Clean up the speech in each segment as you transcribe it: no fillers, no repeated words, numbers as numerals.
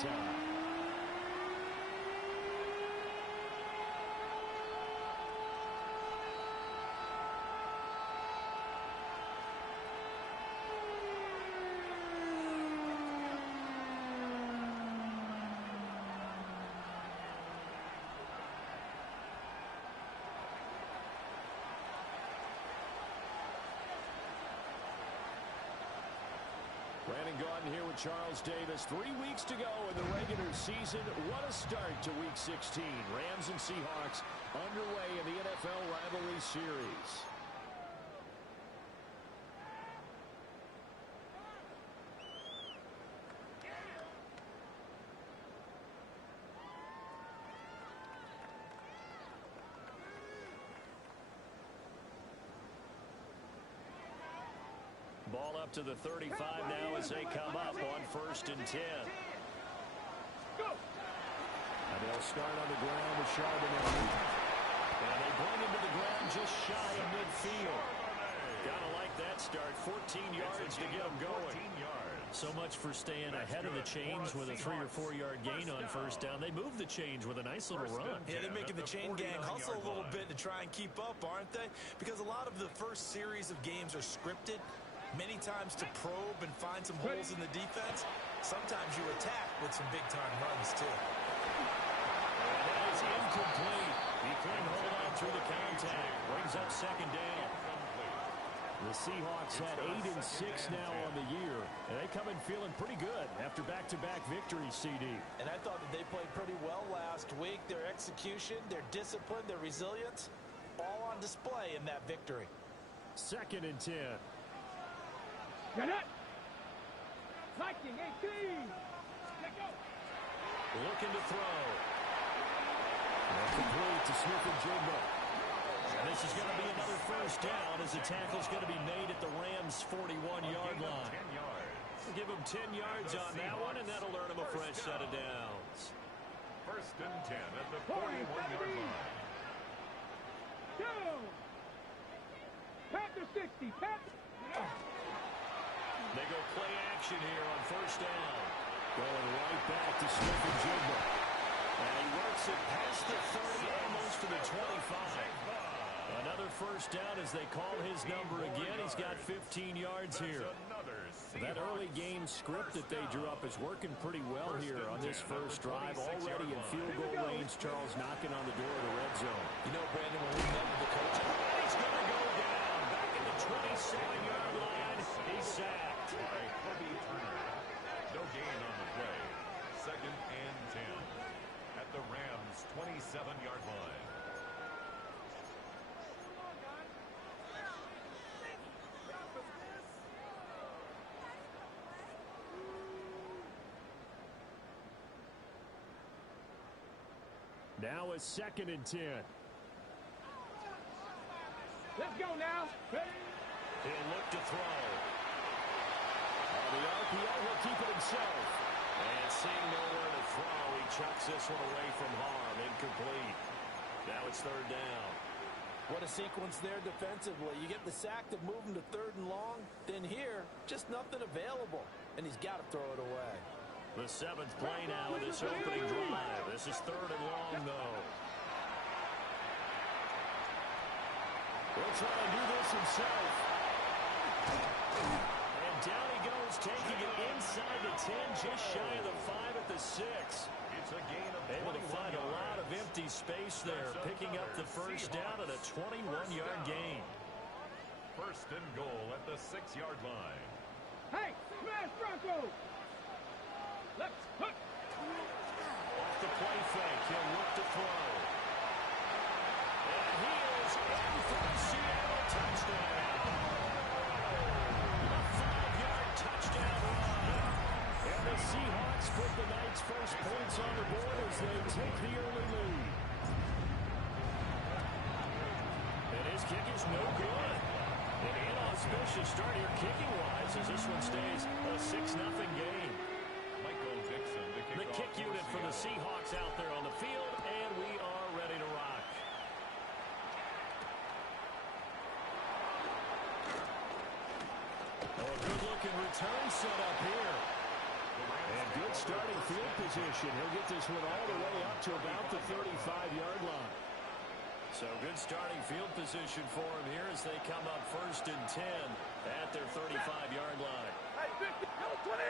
time. Brandon Gaudin here with Charles Davis. 3 weeks to go in the regular season. What a start to Week 16. Rams and Seahawks underway in the NFL rivalry series. Ball up to the 35 now as they come up on 1st and 10. And they'll start on the ground with Charbonnet. And they bring him to the ground just shy of midfield. Gotta like that start. 14 yards to get him going. So much for staying ahead of the chains with a 3 or 4 yard gain on 1st down. They move the chains with a nice little run. Yeah, they're making the chain gang hustle a little bit to try and keep up, aren't they? Because a lot of the first series of games are scripted. Many times to probe and find some holes in the defense. Sometimes you attack with some big-time runs, too. And that is incomplete. He couldn't hold on through the contact. Brings up 2nd down. The Seahawks had 8 and 6 now on the year. And they come in feeling pretty good after back-to-back victories, CD. And I thought that they played pretty well last week. Their execution, their discipline, their resilience, all on display in that victory. 2nd and 10. Get it! Liking 18! Let go! Looking to throw. And complete to Smith-Njigba. And this is going to be another 1st down as the tackle's going to be made at the Rams' 41-yard line. We'll give him 10 yards on that one, and that'll earn him a fresh set of downs. 1st and 10 at the 41-yard line. Down! Panther 60, Panther! They go play action here on 1st down. Going right back to Smith-Njigba. And he works it past the 30, almost to the 25. Another 1st down as they call his number again. He's got 15 yards here. That early game script that they drew up is working pretty well here on this 1st drive. Already in field goal range, Charles knocking on the door of the red zone. You know, Brandon, when we met with the coach, He's going to go down back at the 27-yard line. He's sacked. By Kobe Turner. No gain on the play. 2nd and 10 at the Rams' 27-yard line. Now a 2nd and 10. Let's go now! Ready? He'll look to throw. On the RPO, he'll keep it himself. And seeing nowhere to throw, he chucks this one away from harm. Incomplete. Now it's 3rd down. what a sequence there defensively. You get the sack to move him to 3rd and long. Then here, just nothing available. And he's got to throw it away. The 7th play now of this opening drive. This is 3rd and long, though. He'll try to do this himself. And down he goes, taking it inside the 10, just shy of the 5 at the 6. It's a gain of Able to find a lot of empty space there, picking up the 1st down at a 21-yard gain. 1st and goal at the 6-yard line. Hey, smash Bronco! Let's hook! Off the play fake, he'll look to throw. And he is in for the Seattle touchdown. A 5-yard touchdown run. And the Seahawks put the night's first points on the board as they take the early lead. And his kick is no good. An inauspicious start here kicking-wise as this one stays a 6-0 game. The kick unit for the Seahawks out there on the field, and we are ready to rock. Oh, a good-looking return set up here. And good starting field position. He'll get this one all the way up to about the 35-yard line. So good starting field position for him here as they come up 1st and 10 at their 35-yard line. Hey, 50, go 20.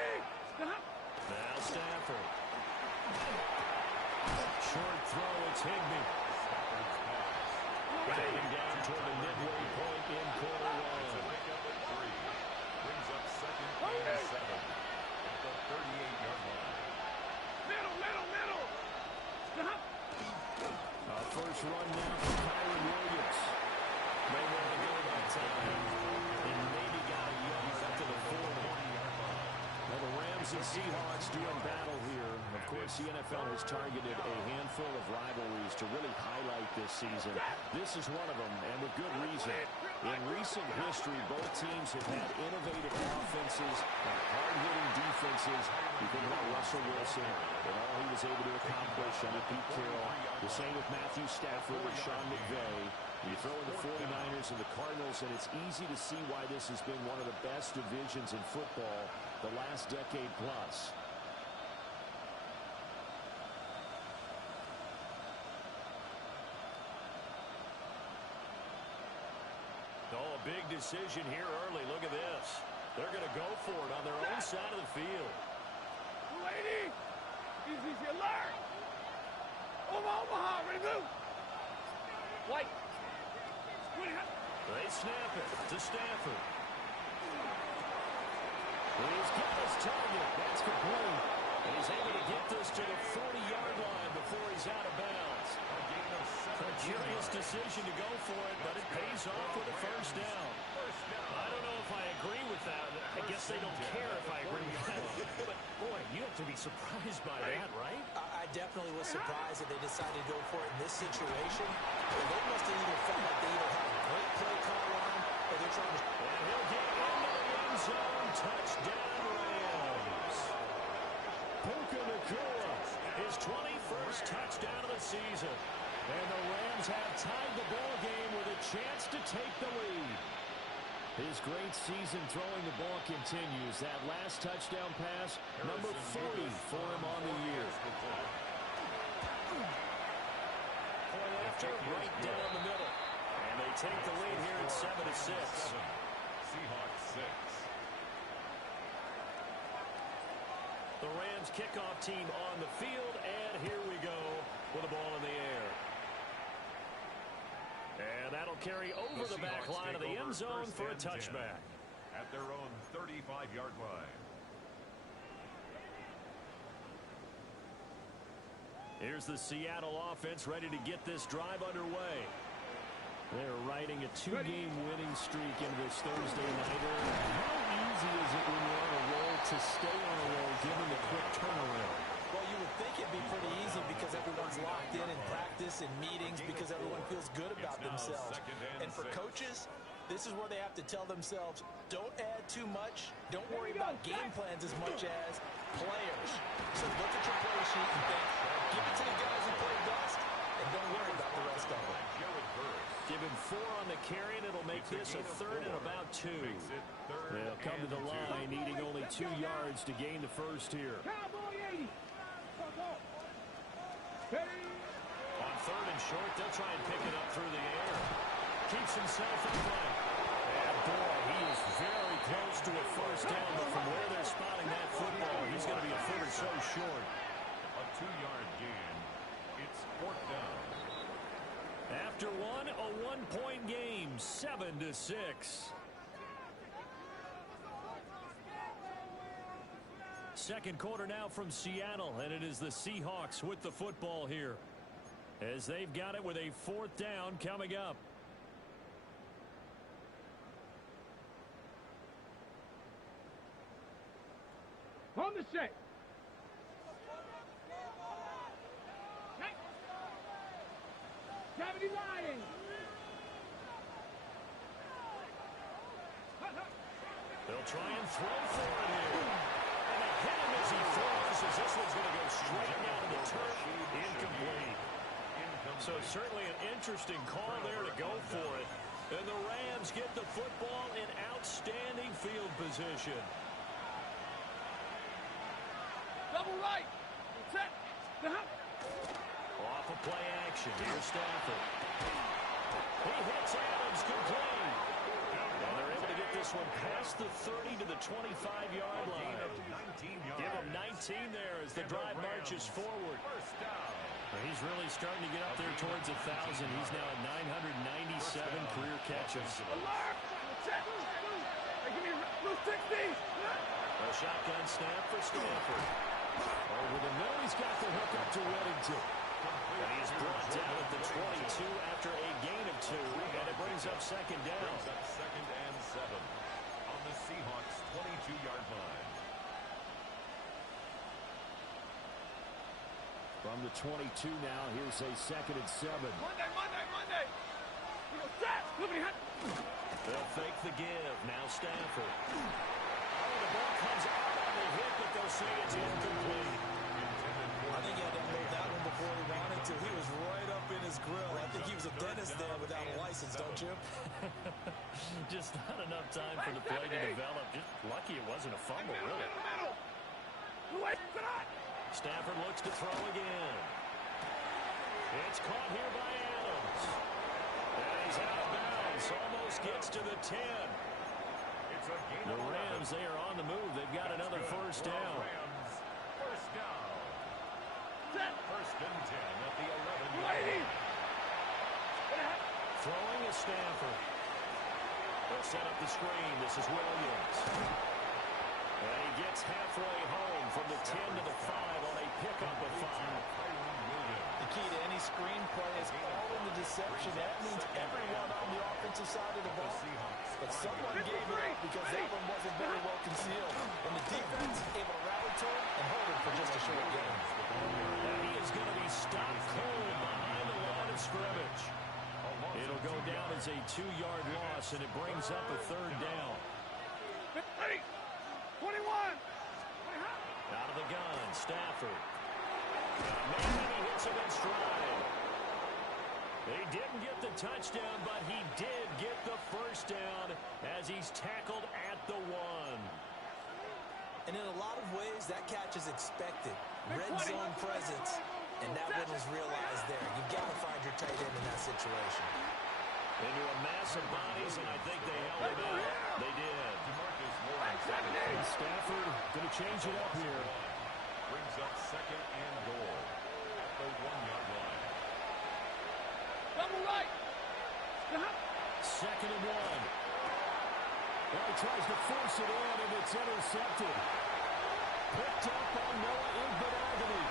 Stop. Now Stafford. Short throw, it's Higbee. Getting down toward the midway point in quarter one. Brings up 2nd and 7 at the 38-yard line. Middle. Stop. First run now for Kyron Williams. They want to go that time. And maybe got a yard up to the 40. Well, the Rams and Seahawks doing battle here. Of course, the NFL has targeted a handful of rivalries to really highlight this season. This is one of them, and with good reason. In recent history, both teams have had innovative offenses and hard-hitting defenses. You think about Russell Wilson and all he was able to accomplish under Pete Carroll. The same with Matthew Stafford and Sean McVay. You throw in the 49ers and the Cardinals, and it's easy to see why this has been one of the best divisions in football the last decade plus. Oh, a big decision here early. Look at this. They're going to go for it on their own side of the field. Lady. Easy, alert. Omaha, ready to move. White. They snap it to Stafford. He's got his target. That's complete. And he's able to get this to the 40-yard line before he's out of bounds. A curious decision to go for it, but it pays off with a first down. I don't know if I agree with that. I guess they don't care if I agree with that. But, boy, you have to be surprised by that, right? I definitely was surprised that they decided to go for it in this situation. They must have either felt like they either had a great play call on, or they're trying to... And he'll get into the end zone. Touchdown, Rams. Puka Nacua, his 21st touchdown of the season. And the Rams have tied the ball game with a chance to take the lead. His great season throwing the ball continues. That last touchdown pass, number 40 for him on the year. Point after, right down the middle. And they take the lead here at 7-6. Seahawks 6. The Rams kickoff team on the field, and here we go with the ball in the air. And that'll carry over the back line of the end zone for a touchback. At their own 35-yard line. Here's the Seattle offense ready to get this drive underway. They're riding a 2-game winning streak into this Thursday nighter. How easy is it when you're on a roll to stay on a roll given the quick turnaround? Well, you would think it'd be pretty easy because everyone's locked in practice and meetings because everyone feels good about themselves. And for coaches, this is where they have to tell themselves, don't add too much. Don't worry about game plans as much as players. So look at your play sheet and think, give it to the guys who play best, and don't worry about the rest of them. Give him 4 on the carry, and it'll make this a 3rd and about 2. They'll come to the line, needing only 2 yards to gain the first here. Cowboy 80. On 3rd and short, they'll try and pick it up through the air. Keeps himself in play. And boy, he is very close to a first down, but from where they're spotting that football, he's going to be a foot or so short. A 2-yard gain. It's 4th down. After one, a 1-point game, 7-6. Second quarter now from Seattle, and it is the Seahawks with the football here as they've got it with a 4th down coming up. On the set. Cavity Lions. They'll try and throw for it here. And they hit him as he throws, as this one's going to go straight down to the turf. Incomplete. So certainly an interesting call there to go for it. And the Rams get the football in outstanding field position. Go, right. Set. Off of play action. Here's Stafford. He hits Adams complete. And they're able to get this one past the 30 to the 25-yard line. Give him 19 there as the drive marches forward. He's really starting to get up there towards 1,000. He's now at 997 career catches. Alert. Set. Hey, give me a 60. A shotgun snap for Stafford. Over the middle, he's got the hook up to Whittington. And he's brought down at the 22 after a gain of 2, and it brings up second down. Brings up 2nd and 7 on the Seahawks' 22-yard line. From the 22 now, here's a 2nd and 7. Monday. You go set. They'll fake the give. Now Stafford. Oh, the ball comes out on the hit, but they'll say it's incomplete. I think he had to move that one before he wanted to. He was right up in his grill. I think he was a dentist there without a license, don't you? Just not enough time for the play to develop. Just lucky it wasn't a fumble, really. Stafford looks to throw again. It's caught here by Adams. And he's out of bounds. Almost gets to the 10. The Rams, they are on the move. They've got another first down. First down. First and 10 at the 11-yard line. Throwing is Stafford. They'll set up the screen. This is Williams. And he gets halfway home from the 10 to the 5 on a pickup of 5. The key to any screen play is all in the deception. That means everyone on the offensive side of the ball. But someone gave it up because that one wasn't very well concealed. And the defense able to rally to it and hold it for just a short game. And he is going to be stopped cold behind the line of scrimmage. It'll go down as a 2-yard loss, and it brings up a third down. 21. Out of the gun, Stafford. Maybe he hits him in stride. He didn't get the touchdown, but he did get the first down as he's tackled at the 1. And in a lot of ways, that catch is expected. Red zone presence, and that one was realized there. You've got to find your tight end in that situation. Into a mass of bodies, and I think they held him out. They did. And Stafford going to change it up here. Brings up 2nd and goal at the 1-yard line. Double right. 2nd and 1. Well, he tries to force it in, and it's intercepted. Picked up on Noah Igbenogany.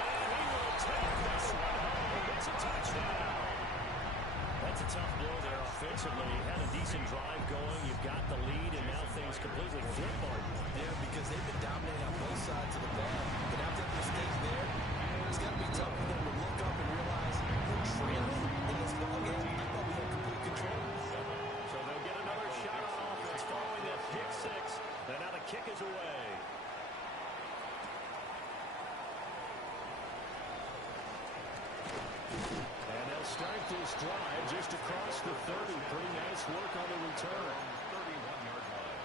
And he will take this one home. It's a touchdown. That's a tough blow there offensively. Had a decent drive going. You've got the lead, and now things completely flip on you. Yeah, because they've been dominating on both sides of the ball. But after the mistake there, it's got to be tough for them to look up and realize we're trailing in this ball game. I thought we had complete control. So they'll get another shot on offense following that pick 6. And now the kick is away. And they'll start this drive just across the 30. Pretty nice work on the return. 31-yard line.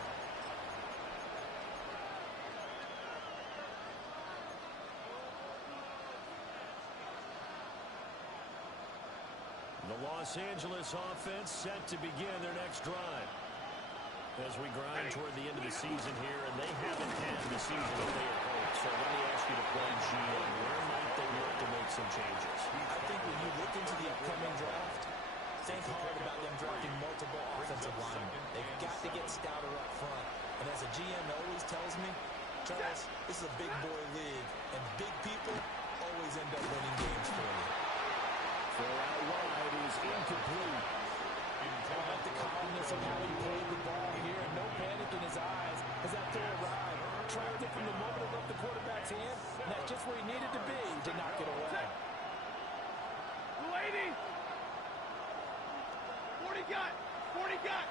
The Los Angeles offense set to begin their next drive. As we grind toward the end of the season here, and they haven't had the season that they had hoped. So let me ask you to play GM. Where might they look to make some changes? I think when you look into the upcoming draft, think hard about them drafting multiple offensive linemen. They've got to get stouter up front. And as a GM always tells me, Charles, this is a big boy league, and big people always end up winning games for you. Throw out wide is incomplete. I like the calmness of how he played the ball here, and no panic in his eyes as that throw arrived. Tracked it from the moment it left the quarterback's hand, and that's just where he needed to be to knock it away. 280. 40 got. 40 got.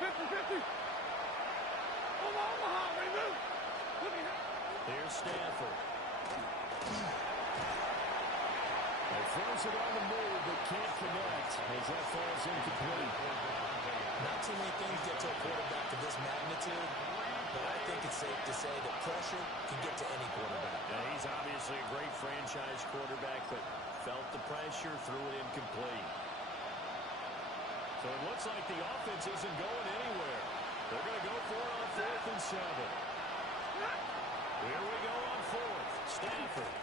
50. Omaha, ready move. Here's Stafford. He throws it on the move, but can't connect as that falls incomplete. when things get to a quarterback of this magnitude, but I think it's safe to say that pressure can get to any quarterback. Yeah, he's obviously a great franchise quarterback, but felt the pressure, threw it incomplete. So it looks like the offense isn't going anywhere. They're going to go for it on 4th and 7. Here we go on 4th. Stafford.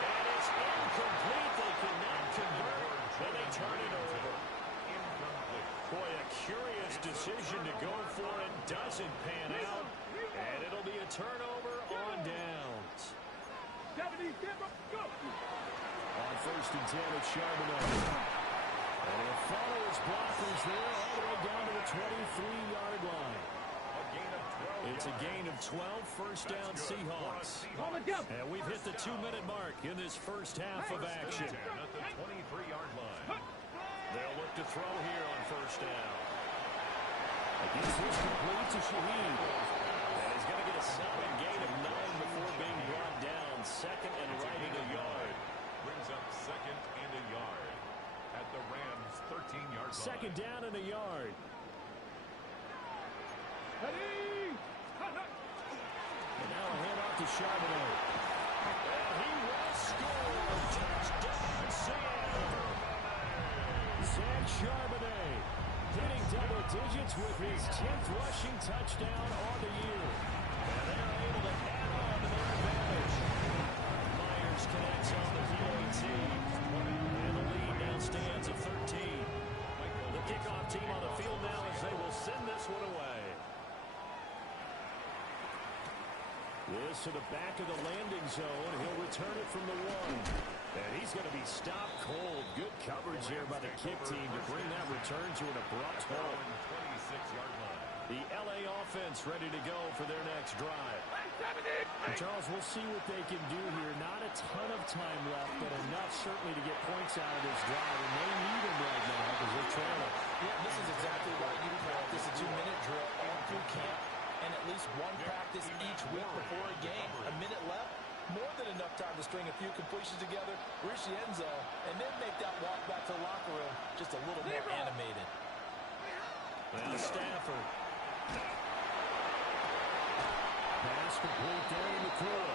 And it's incomplete. They cannot convert, and they turn it over. Boy, a curious decision to go for it. Doesn't pan out. And it'll be a turnover on downs. On 1st and 10, it's Charbonnet. And he'll follow his blockers there all the way down to the 23-yard line. It's a gain of 12, first down Seahawks. And we've hit the 2-minute mark in this first half of action. At the 23-yard line. They'll look to throw here on first down. Against this complete to Shaheed. And he's going to get a solid gain of 9 before being brought down. Second and right in a yard. Brings up second and a yard. At the Rams' 13-yard line. Second down and a yard. And now a handoff to Charbonnet. And he will score. Touchdown, Sam. Zach Charbonnet hitting double digits with his 10th rushing touchdown on the year. And they're able to add on to their advantage. Myers connects on the PAT. And the lead now stands at 13. The kickoff team on the field now as they will send this one away. This to the back of the landing zone. He'll return it from the 1. And he's going to be stopped cold. Good coverage here by the kick team to bring that return to an abrupt halt. 26-yard line. The L.A. offense ready to go for their next drive. And Charles, we'll see what they can do here. Not a ton of time left, but enough certainly to get points out of this drive. And they need them right now because they're trailing. Yeah, this is exactly right. You practice a 2-minute drill all through camp, and at least one practice each week before a game. A minute left, more than enough time to string a few completions together, reach the end zone, and then make that walk back to the locker room just a little more animated. Now Stafford. Pass complete down in the cool.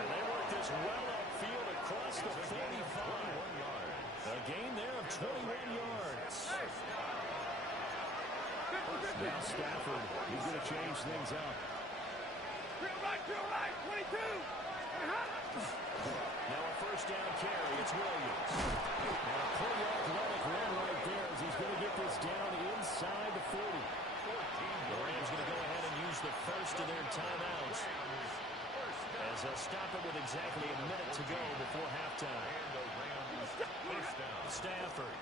And they work this well upfield across the 45. A gain there of 21 yards. Now Stafford, he's going to change things up. Drill right, 22. Now a first down carry, it's Williams. And a pretty athletic run right there as he's going to get this down inside the 40. The Rams going to go ahead and use the first of their timeouts as they'll stop it with exactly a minute to go before halftime. Stafford.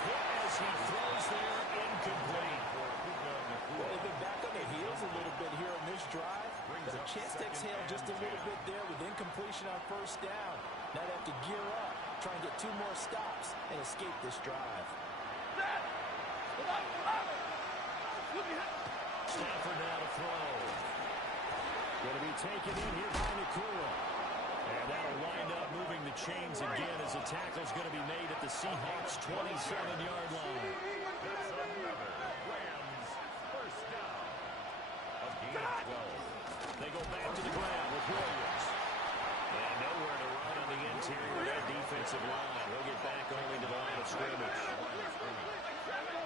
As he throws there, incomplete. Well, they've been back on their heels a little bit here in this drive. There's a chance to exhale just a little bit there with incompletion on first down. Now they have to gear up, try and get 2 more stops, and escape this drive. Stafford now to throw. Going to be taken in here by Nakua. And that'll wind up moving the chains again as the tackle's going to be made at the Seahawks' 27-yard line. That's another Rams first down. A gain of 12. They go back to the ground with Williams. And nowhere to run on the interior of that defensive line. He'll get back only to the line of scrimmage.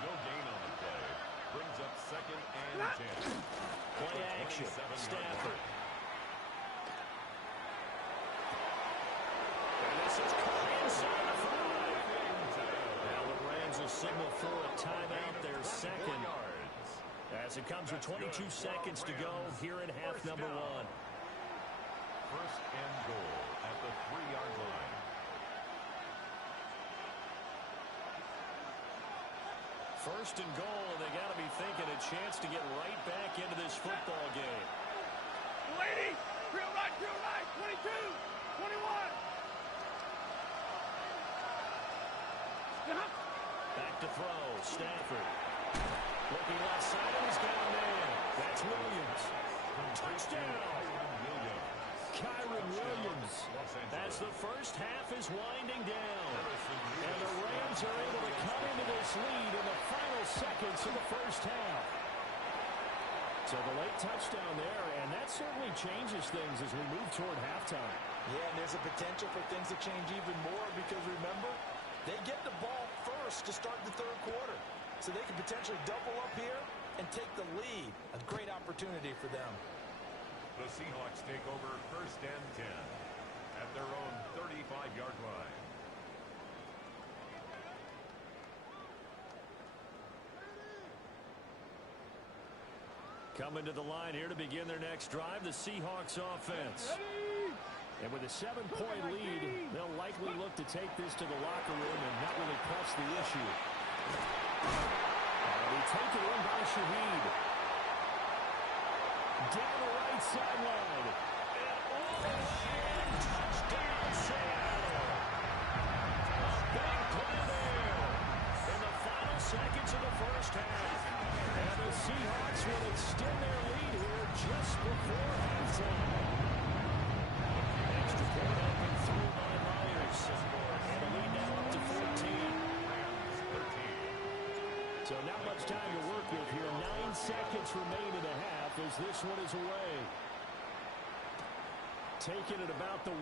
No gain on the play. Brings up second and 10. Play action. Stafford. And this is caught inside the 5. Now the Rams will signal for a timeout, their second. As it comes with 22 seconds to go here in half number 1. First and goal at the 3-yard line. First and goal, and they got to be thinking a chance to get right back into this football game. Lady, drill right, 22, 21. Back to throw, Stafford. Looking left side, and he's got a man. That's Williams. Touchdown! Kyron Williams. As the first half is winding down. And the Rams are able to cut into this lead in the final seconds of the first half. So the late touchdown there, and that certainly changes things as we move toward halftime. Yeah, and there's a potential for things to change even more because, remember, they get the ball first to start the third quarter. So they can potentially double up here and take the lead. A great opportunity for them. The Seahawks take over first and 10 at their own 35-yard line. Coming to the line here to begin their next drive, the Seahawks offense. And with a 7-point lead, they'll likely look to take this to the locker room and not really press the issue. And they take it in by Shaheed. Down the right sideline. And all the way, touchdown, Seattle. Big play there in the final seconds of the first half. And the Seahawks will extend their lead here just before halftime. Extra point up and through by Myers. And the lead now up to 14. So not much time to work with here. 9 seconds remain in the half as this one is away. Taking it about the 1.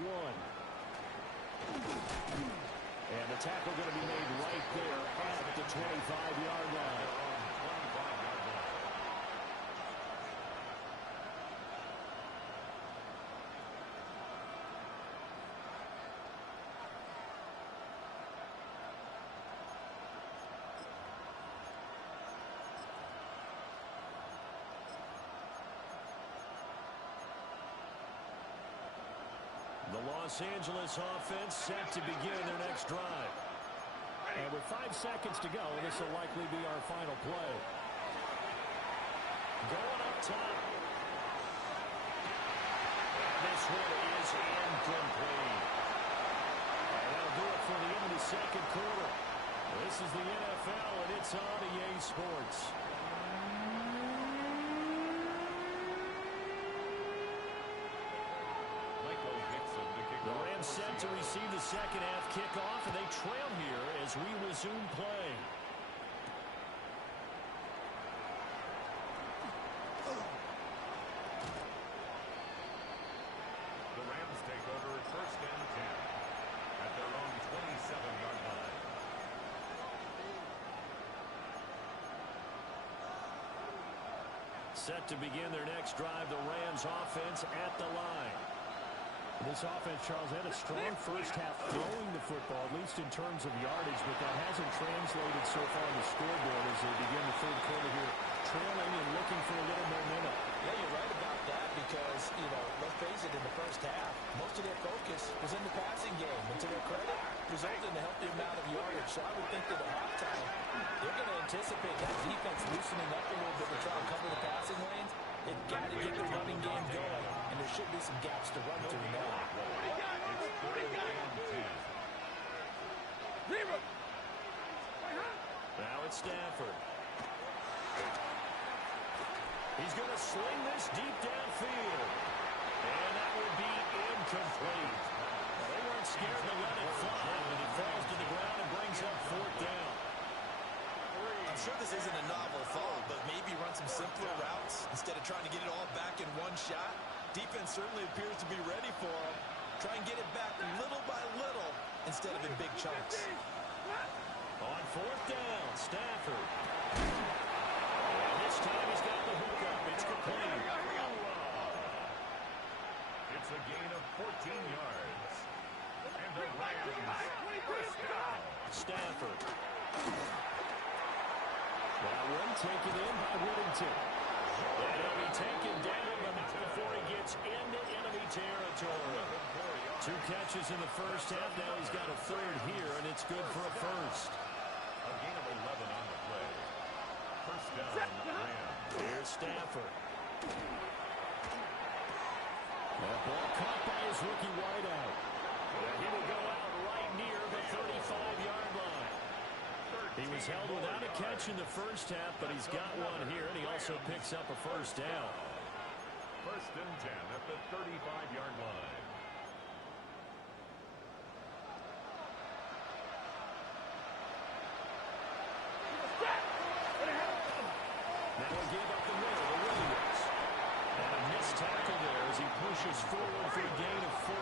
And the tackle going to be made right there at the 25-yard line. The Los Angeles offense set to begin their next drive. And with 5 seconds to go, this will likely be our final play. Going up top. And this one is incomplete. And that'll do it for the end of the second quarter. This is the NFL, and it's on EA Sports. Set to receive the second half kickoff, and they trail here as we resume play. The Rams take over first and 10 at their own 27-yard line. Set to begin their next drive, the Rams offense at the line. This offense, Charles, had a strong first half throwing the football, at least in terms of yardage, but that hasn't translated so far on the scoreboard as they begin the third quarter here, trailing and looking for a little momentum. Yeah, you're right about that because, let's face it, in the first half, most of their focus was in the passing game. And to their credit, resulted in a healthy amount of yardage. So I would think that at halftime, they're going to anticipate that defense loosening up a little bit to try and cover the passing lanes. They've got to get the running game going, and there should be some gaps to run to now. It's third and 10. Now it's Stafford. He's going to sling this deep downfield. And that will be incomplete. They weren't scared to let it fly, but it falls to the ground and brings up fourth down. I'm sure this isn't a novel thought, but maybe run some simpler routes instead of trying to get it all back in one shot. Defense certainly appears to be ready for him. Try and get it back little by little instead of in big chunks. On fourth down, Stafford. And this time he's got the hook up. It's complete. It's a gain of 14 yards. And the Rams first down. Stafford. That one taken in by Whittington. And he'll be taken down, but not before he gets into enemy territory. 2 catches in the first half. Now he's got a third here, and it's good for a first. A gain of 11 on the play. First down, Rams. Here's Stafford. That ball caught by his rookie wideout. And he will go out right near the 35-yard line. He was held without a catch in the first half, but he's got one here, and he also picks up a first down. First and 10 at the 35-yard line. pushes forward for a gain of 4.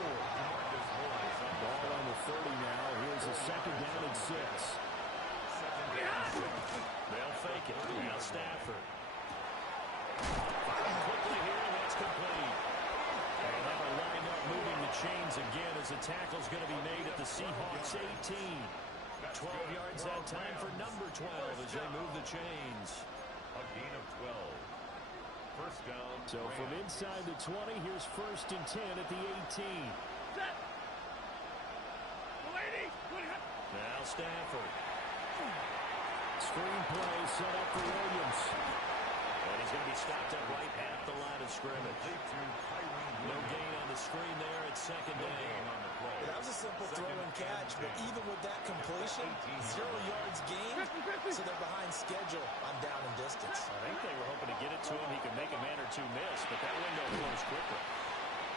Ball on the 30 now. Here's a second down and 6. They'll fake it. Now Stafford. Firing quickly here, and that's complete. And now lined up, moving the chains again as the tackle's going to be made at the Seahawks 18. 12 yards that time for number 12 as they move the chains. A gain of 12. First down. So from inside the 20, here's 1st and 10 at the 18. Now Stafford. Screen play set up for Williams. And he's going to be stopped up right at the line of scrimmage. No gain on the screen there at second down. That was a simple throw and catch, but even with that completion, 0 yards gained, so they're behind schedule on down and distance. I think they were hoping to get it to him. He could make a man or two miss, but that window closed quickly.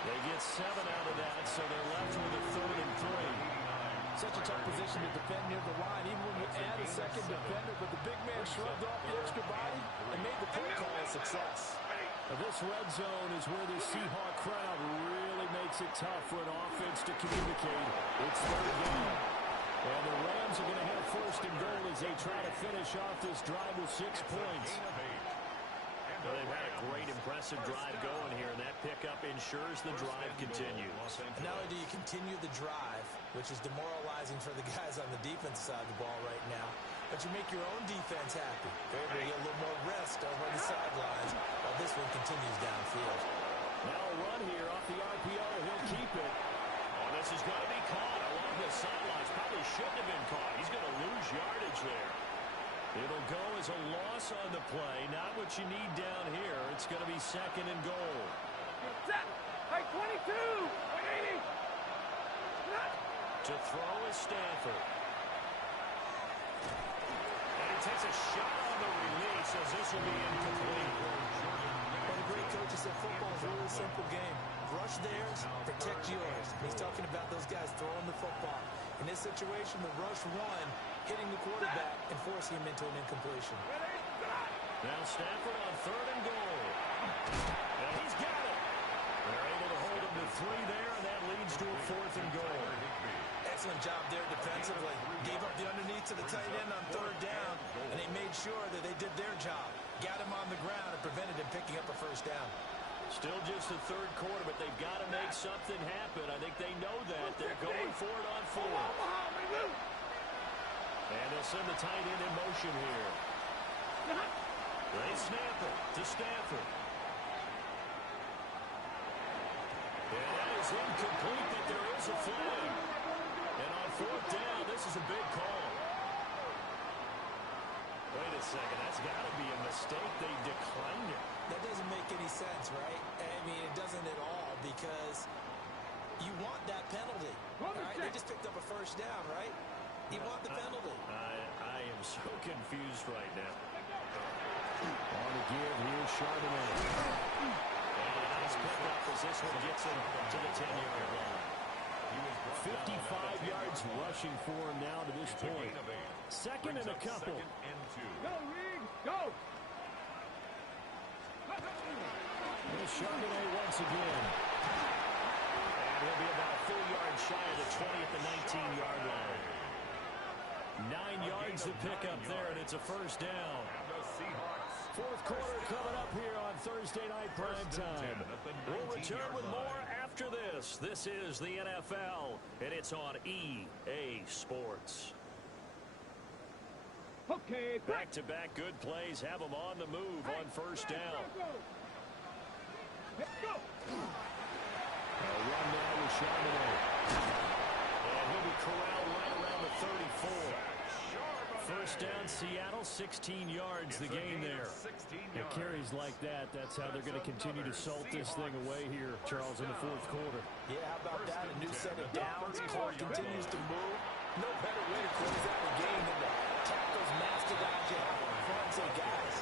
They get 7 out of that, so they're left with a 3rd and 3. Such a tough position to defend near the line, even when you add a second defender, but the big man shrugged off the extra body and made the play call a success. This red zone is where the Seahawk crowd really makes it tough for an offense to communicate. It's 3rd down. And the Rams are going to have 1st and goal as they try to finish off this drive with 6 points. Well, they've had a great, impressive drive going here, and that pickup ensures the drive continues. Not only do you continue the drive, which is demoralizing for the guys on the defensive side of the ball right now, but you make your own defense happy. They're able to get a little more rest over the sidelines while this one continues downfield. Now a run here off the RPO. He'll keep it. Oh, this is going to be caught along the sidelines. Probably shouldn't have been caught. He's going to lose yardage there. It'll go as a loss on the play. Not what you need down here. It's going to be 2nd and goal. Set. High 22. 180. To throw is Stafford. And he takes a shot on the release as this will be incomplete. One of the great coaches said football is a really simple game. Rush theirs, protect yours. He's talking about those guys throwing the football. In this situation, the rush won, hitting the quarterback and forcing him into an incompletion. Now Stafford on 3rd and goal. And he's got it. They're able to hold him to 3 there, and that leads to a 4th and goal. Excellent job there defensively. Gave up the underneath to the tight end on 3rd down, and they made sure that they did their job. Got him on the ground and prevented him picking up a 1st down. Still just the 3rd quarter, but they've got to make something happen. I think they know that. They're going for it on 4th. And they'll send the tight end in motion here. They snap it to Stafford. And that is incomplete, but there is a flag. And on 4th down, this is a big call. Wait a second, that's got to be a mistake. They declined it. That doesn't make any sense, right? I mean, it doesn't at all, because you want that penalty. All right? They just picked up a 1st down, right? You want the penalty. I am so confused right now. On the give, here's Charbonnet. And a nice pickup as this one gets him to the 10-yard line. 55 yards rushing for him now to this point. 2nd and a couple. Go, Reed. Go. Here's Charbonnet once again. And he'll be about a full yard shy of the 20 at the 19-yard line. 9 yards to pick up there, and it's a 1st down. 4th quarter coming up here on Thursday night prime time. We'll return with more after this. This is the NFL, and it's on EA Sports. Okay. Back-to-back good plays have them on the move on 1st down. Let's go. A run now with Charbonnet. And he'll be corralled right around the 34. 1st down, Seattle, 16 yards the gain there. It carries like that. That's how they're going to continue to salt this thing away here, Charles, in the 4th quarter. Yeah, how about that? A new set of downs. Clock continues to move. No better way to close out a game than to tap those mastodons you have on front and say, guys,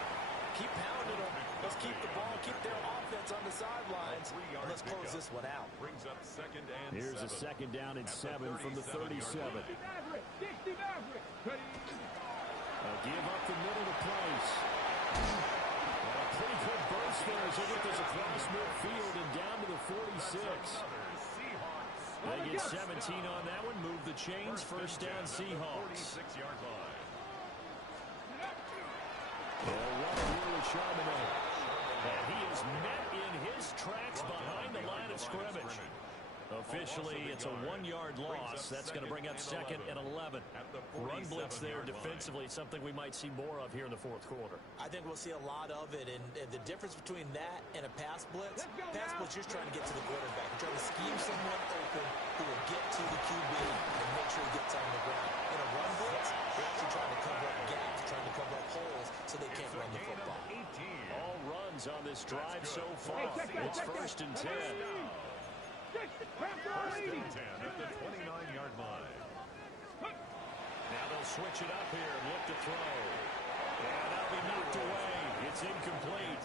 keep pounding them. Let's keep the ball, keep their offense on the sidelines. Let's close this one out. Here's a 2nd down and 7 from the 37. Give up the middle to Price. And a pretty good burst there as they get this across midfield and down to the 46. They get 17 on that one. Move the chains. First down, Seahawks. 46-yard line. They'll run it here with Charbonnet. And he is met in his tracks behind the line of scrimmage. Officially, it's a 1-yard loss. That's going to bring up second and 11. Run blitz there defensively, something we might see more of here in the fourth quarter. I think we'll see a lot of it, and the difference between that and a pass blitz just trying to get to the quarterback. You're trying to scheme someone open who will get to the QB and make sure he gets on the ground. In a run blitz, they're actually trying to cover up gaps, trying to cover up holes so they can't run the football. All runs on this drive so far. It's first and 10. First and 10 at the 29-yard line. Now they'll switch it up here and look to throw. And that'll be knocked away. It's incomplete.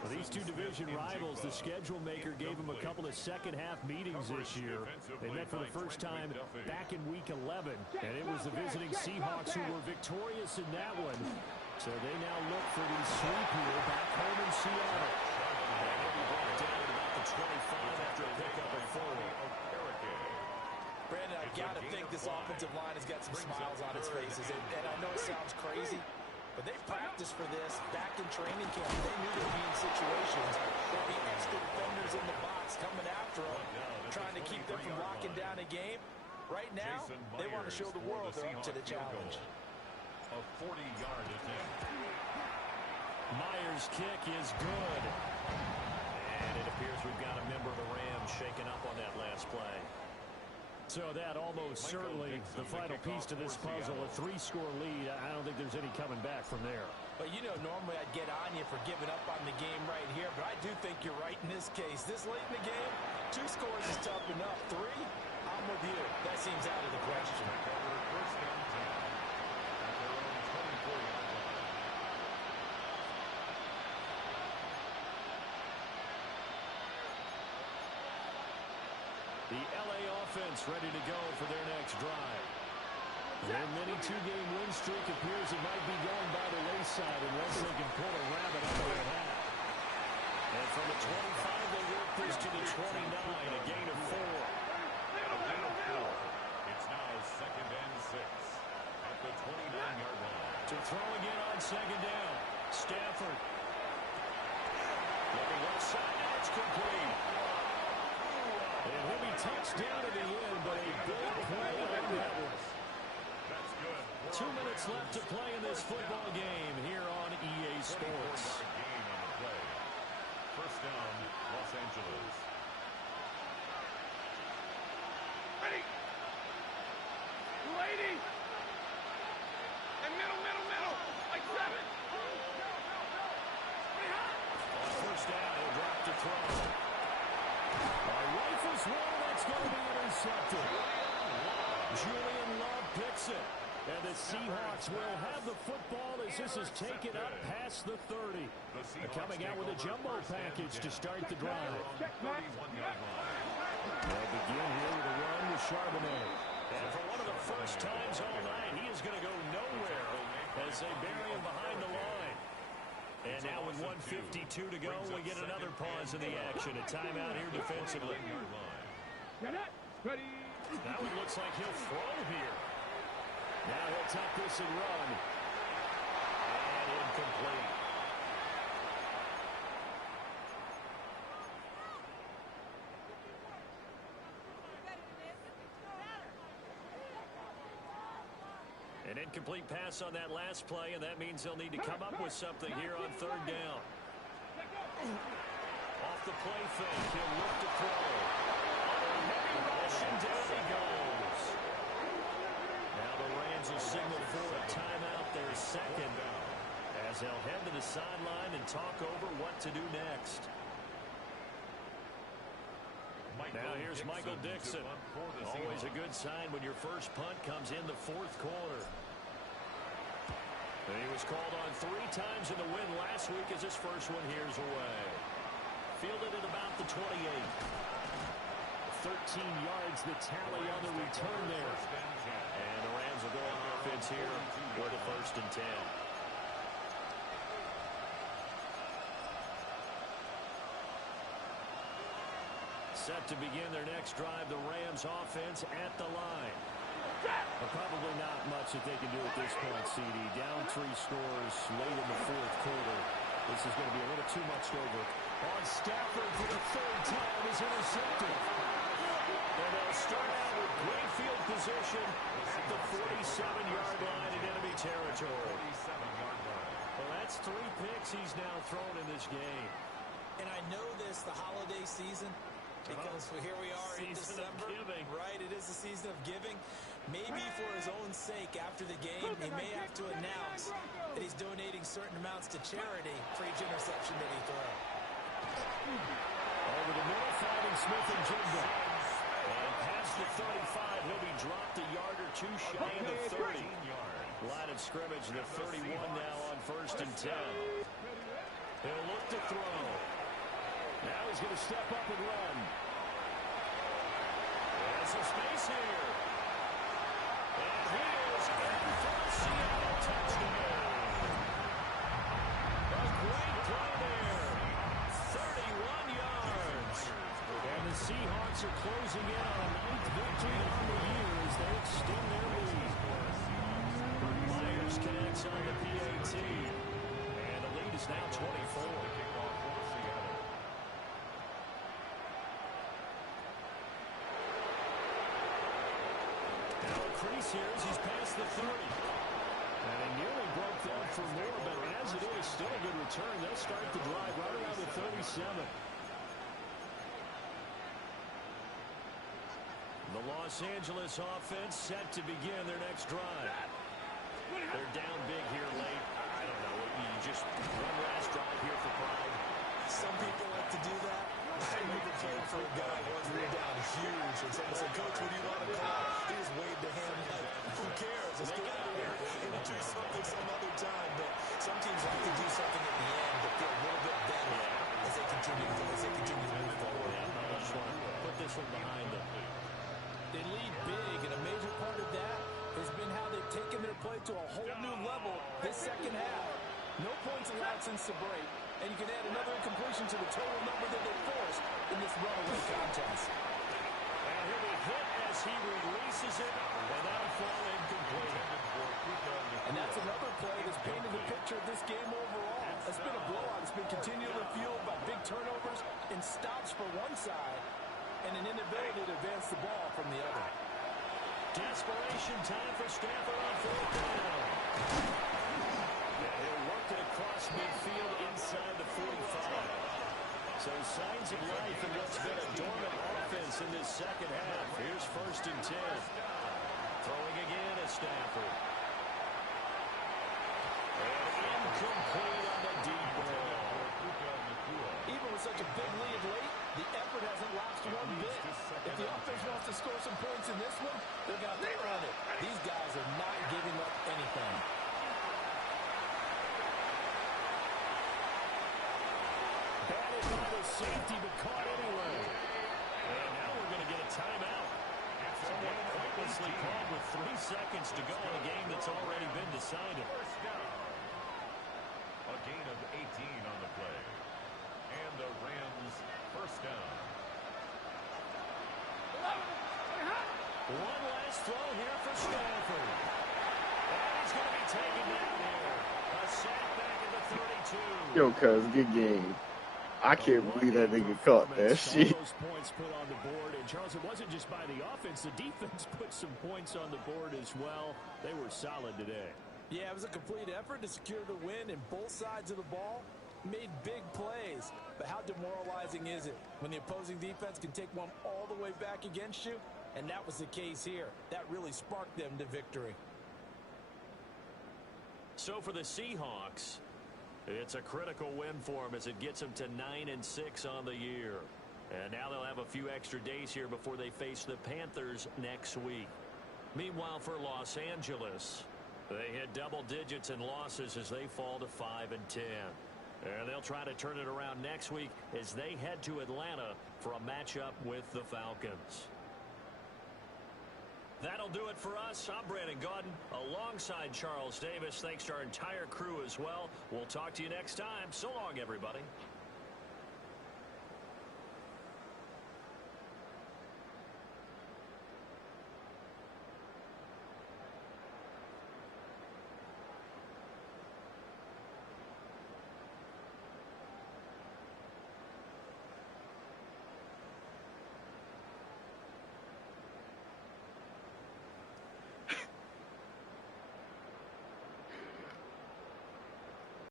For these two division rivals, the schedule maker gave them a couple of second-half meetings this year. They met for the first time back in Week 11, and it was the visiting Seahawks who were victorious in that one. So they now look for the sweep here back home in Seattle. And he'll be brought down at about the 25 after a pickup of 4. Brandon, I got to think this offensive line has got some smiles on its faces. And I know it sounds crazy, but they practiced for this back in training camp. They knew they'd be in situations where the extra defenders in the box coming after them, trying to keep them from locking down a game. Right now, they want to show the world they're up to the challenge. A 40-yard attempt. Myers' kick is good. And it appears we've got a member of the Rams shaken up on that last play. So that almost certainly the final piece to this puzzle, a 3-score lead. I don't think there's any coming back from there. But, you know, normally I'd get on you for giving up on the game right here, but I do think you're right in this case. This late in the game, 2 scores is tough enough. 3, I'm with you. That seems out of the question. First down 10 at their own 24-yard line. The LA offense ready to go for their next drive. Their mini 2-game win streak appears it might be going by the wayside unless they can pull a rabbit out of their hat. And from the 25, they work this to the 29, a gain of 4. It's now second and 6 at the 29-yard line. To throw again on second down. Stafford. Looking left side, and it's complete. And he'll be touched down at the end, but a big play on that one. That's good. 2 minutes left to play in this football game here on EA Sports. Gain on the play. First down, Los Angeles. Ready. Lady. And middle. Like 7. On first down, he'll drop to throw. Rifles one, that's going to be intercepted. Julian Love picks it. And the Seahawks will have the football as this is taken up past the 30. Coming out with a jumbo package to start the drive. They'll begin here with a run with Charbonnet. And for one of the first times all night, he is going to go nowhere as they bury him behind the line. And now with 1:52 to go, we get another pause in the action. A timeout here defensively. Ready. Now it looks like he'll throw here. Now he'll tuck this and run. And incomplete. An incomplete pass on that last play, and that means they'll need to come up with something here on third down. Off the play fake, he'll look to throw. On a heavy rush, and down he goes. Now the Rams will signal for a timeout, their second, as they'll head to the sideline and talk over what to do next. Now here's Michael Dixon. Always a good sign when your first punt comes in the fourth quarter. And he was called on 3 times in the win last week as his first one here's away. Fielded at about the 28. 13 yards the tally on the return there. And the Rams will go on offense here for the 1st and 10. Set to begin their next drive, the Rams offense at the line. But probably not much that they can do at this point, CD. Down 3 scores late in the fourth quarter. This is going to be a little too much over. On Stafford for the 3rd time is intercepted. And they'll start out with great field position at the 47-yard line in enemy territory. Well, that's 3 picks he's now thrown in this game. And I know this, the holiday season, because here we are in December. Right, it is the season of giving. Maybe for his own sake, after the game, he may have to announce that he's donating certain amounts to charity for each interception that he throws. Over the middle, finding Smith and Jigba. And past the 35, he'll be dropped a yard or 2 shy of the 30. Line of scrimmage, the 31 now on 1st and 10. He'll look to throw. Now he's going to step up and run. There's some space here. And he is in for a Seattle touchdown. A great play there. 31 yards. And the Seahawks are closing in on a 9th victory on the year as they extend their lead. Myers connects on the PAT. And the lead is now 24. Crease here as he's past the 30. And he nearly broke that for more, but as it is, still a good return. They'll start the drive right around the 37. The Los Angeles offense set to begin their next drive. They're down big here late. I don't know. You just one last drive here for pride. Some people like to do that. I remember playing for a guy once we were down huge, and someone said, "Coach, what do you want to call?" He just waved a hand like, "Who cares? Let's get out of here and do something some other time." But some teams like to do something at the end that feel a little bit better as they continue to move forward. I just want to put this one behind them. They lead big, and a major part of that has been how they've taken their play to a whole new level this second half. No points allowed since the break, and you can add another incompletion to the total number that they forced in this runaway contest. And he'll be hit as he releases it, and that'll fall incomplete. And that's another play that's painted the picture of this game overall. It's been a blowout. It's been continually fueled by big turnovers and stops for one side and an inability to advance the ball from the other. Desperation time for Stafford on 4th down. And he'll work it across midfield inside the 45. So signs of life in what's been a dormant offense in this second half. Here's 1st and 10. Throwing again at Stafford. And incomplete on the deep ball. Even with such a big lead late, the effort hasn't lapsed one bit. If the offense wants to score some points in this one, they're going to have to earn it. These guys are not giving up anything. Batted by the safety, but caught anyway. And now we're going to get a timeout. Somewhat pointlessly called with 3 seconds to go in a game that's already been decided. A gain of 18 on the play. And the Rams first down. One last throw here for Stafford. And he's going to be taken down here. A sack back at the 32. Yo, cuz, good game. I can't believe that nigga caught that shit. All those points put on the board. And, Charles, it wasn't just by the offense. The defense put some points on the board as well. They were solid today. Yeah, it was a complete effort to secure the win, and both sides of the ball made big plays. But how demoralizing is it when the opposing defense can take one all the way back against you? And that was the case here. That really sparked them to victory. So for the Seahawks, it's a critical win for them as it gets them to 9-6 on the year. And now they'll have a few extra days here before they face the Panthers next week. Meanwhile, for Los Angeles, they hit double digits in losses as they fall to 5-10. And they'll try to turn it around next week as they head to Atlanta for a matchup with the Falcons. That'll do it for us. I'm Brandon Gaudin alongside Charles Davis. Thanks to our entire crew as well. We'll talk to you next time. So long, everybody.